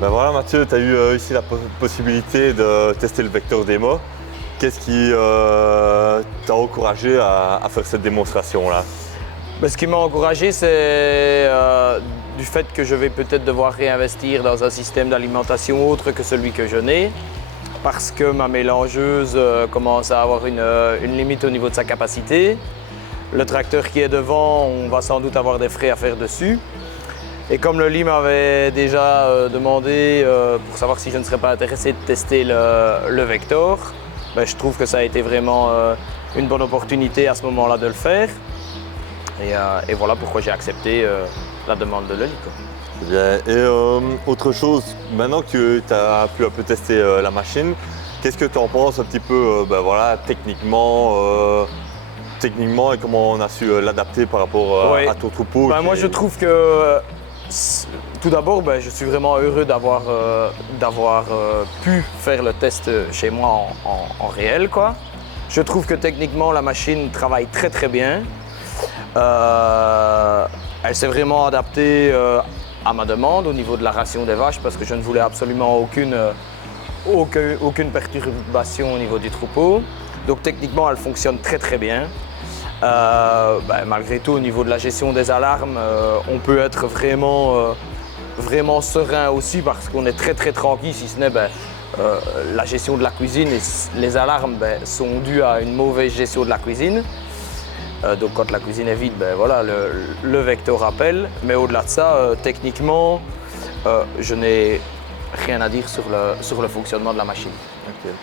Ben voilà Mathieu, tu as eu ici la possibilité de tester le vecteur démo. Qu'est-ce qui t'a encouragé à faire cette démonstration-là? Ce qui m'a encouragé, c'est du fait que je vais peut-être devoir réinvestir dans un système d'alimentation autre que celui que je n'ai, parce que ma mélangeuse commence à avoir une limite au niveau de sa capacité. Le tracteur qui est devant, on va sans doute avoir des frais à faire dessus. Et comme le lit m'avait déjà demandé pour savoir si je ne serais pas intéressé de tester le Vector, je trouve que ça a été vraiment une bonne opportunité à ce moment-là de le faire. Et voilà pourquoi j'ai accepté la demande de Lely. C'est bien. Et autre chose, maintenant que tu as pu un peu tester la machine, qu'est-ce que tu en penses un petit peu techniquement et comment on a su l'adapter par rapport à ton troupeau? Moi je trouve que tout d'abord je suis vraiment heureux d'avoir pu faire le test chez moi en réel, quoi. Je trouve que techniquement la machine travaille très très bien. Elle s'est vraiment adaptée à ma demande au niveau de la ration des vaches parce que je ne voulais absolument aucune perturbation au niveau du troupeau. Donc techniquement elle fonctionne très très bien. Malgré tout au niveau de la gestion des alarmes, on peut être vraiment serein aussi parce qu'on est très très tranquille, si ce n'est la gestion de la cuisine et les alarmes sont dues à une mauvaise gestion de la cuisine. Donc quand la cuisine est vide, le Vector appelle. Mais au-delà de ça, techniquement, je n'ai rien à dire sur le fonctionnement de la machine. Okay.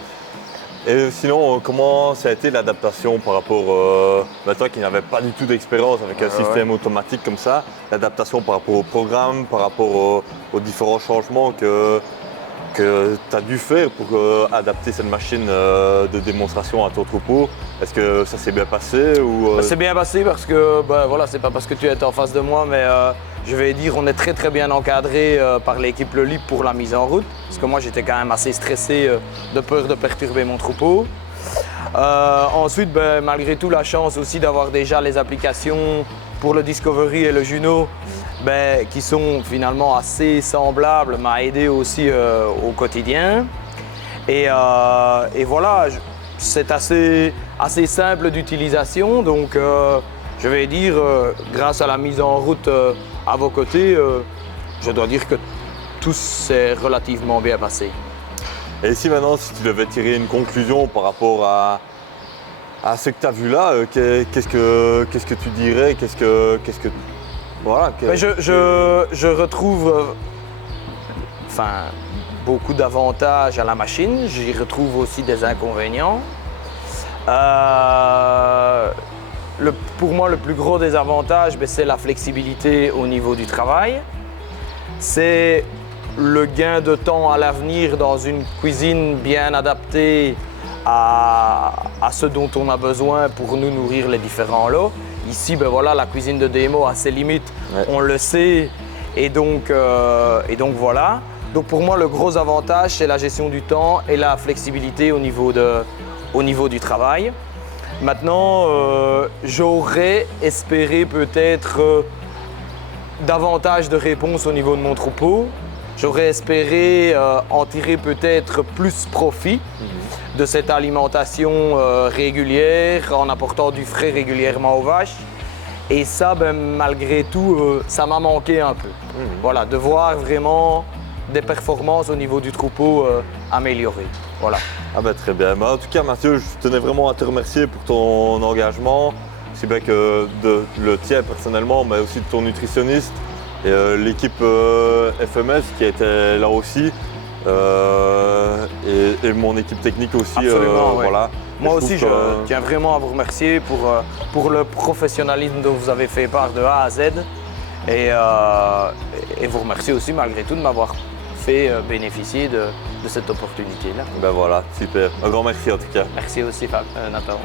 Et sinon, comment ça a été l'adaptation par rapport à toi qui n'avais pas du tout d'expérience avec un système automatique comme ça, l'adaptation par rapport au programme, par rapport aux différents changements que tu as dû faire pour adapter cette machine de démonstration à ton troupeau? Est-ce que ça s'est bien passé ou C'est bien passé parce que c'est pas parce que tu es en face de moi, mais je vais dire on est très très bien encadré par l'équipe Le Lip pour la mise en route. Parce que moi j'étais quand même assez stressé de peur de perturber mon troupeau. Ensuite, malgré tout, la chance aussi d'avoir déjà les applications pour le Discovery et le Juno qui sont finalement assez semblables, m'a aidé aussi au quotidien. Et voilà, c'est assez simple d'utilisation, donc je vais dire, grâce à la mise en route à vos côtés, je dois dire que tout s'est relativement bien passé. Et ici maintenant, si tu devais tirer une conclusion par rapport à ce que tu as vu là, qu'est-ce que tu dirais? Voilà. Je retrouve beaucoup d'avantages à la machine, j'y retrouve aussi des inconvénients. Pour moi, le plus gros des avantages, c'est la flexibilité au niveau du travail. C'est le gain de temps à l'avenir dans une cuisine bien adaptée à ce dont on a besoin pour nous nourrir les différents lots. Ici, la cuisine de démo a ses limites, on le sait, et donc voilà. Donc pour moi, le gros avantage, c'est la gestion du temps et la flexibilité au niveau du travail. Maintenant, j'aurais espéré peut-être davantage de réponses au niveau de mon troupeau. J'aurais espéré en tirer peut-être plus profit de cette alimentation régulière, en apportant du frais régulièrement aux vaches. Et ça, malgré tout, ça m'a manqué un peu. Voilà, de voir vraiment des performances au niveau du troupeau améliorées. Voilà. Très bien. En tout cas, Mathieu, je tenais vraiment à te remercier pour ton engagement, aussi bien que le tien personnellement, mais aussi de ton nutritionniste et l'équipe FMS qui était là aussi, et mon équipe technique aussi. Absolument, voilà. Moi aussi, je tiens vraiment à vous remercier pour le professionnalisme dont vous avez fait part de A à Z. Et vous remercier aussi malgré tout de m'avoir fait bénéficier de cette opportunité-là. Voilà, super. Un grand merci en tout cas. Merci aussi, Nathan.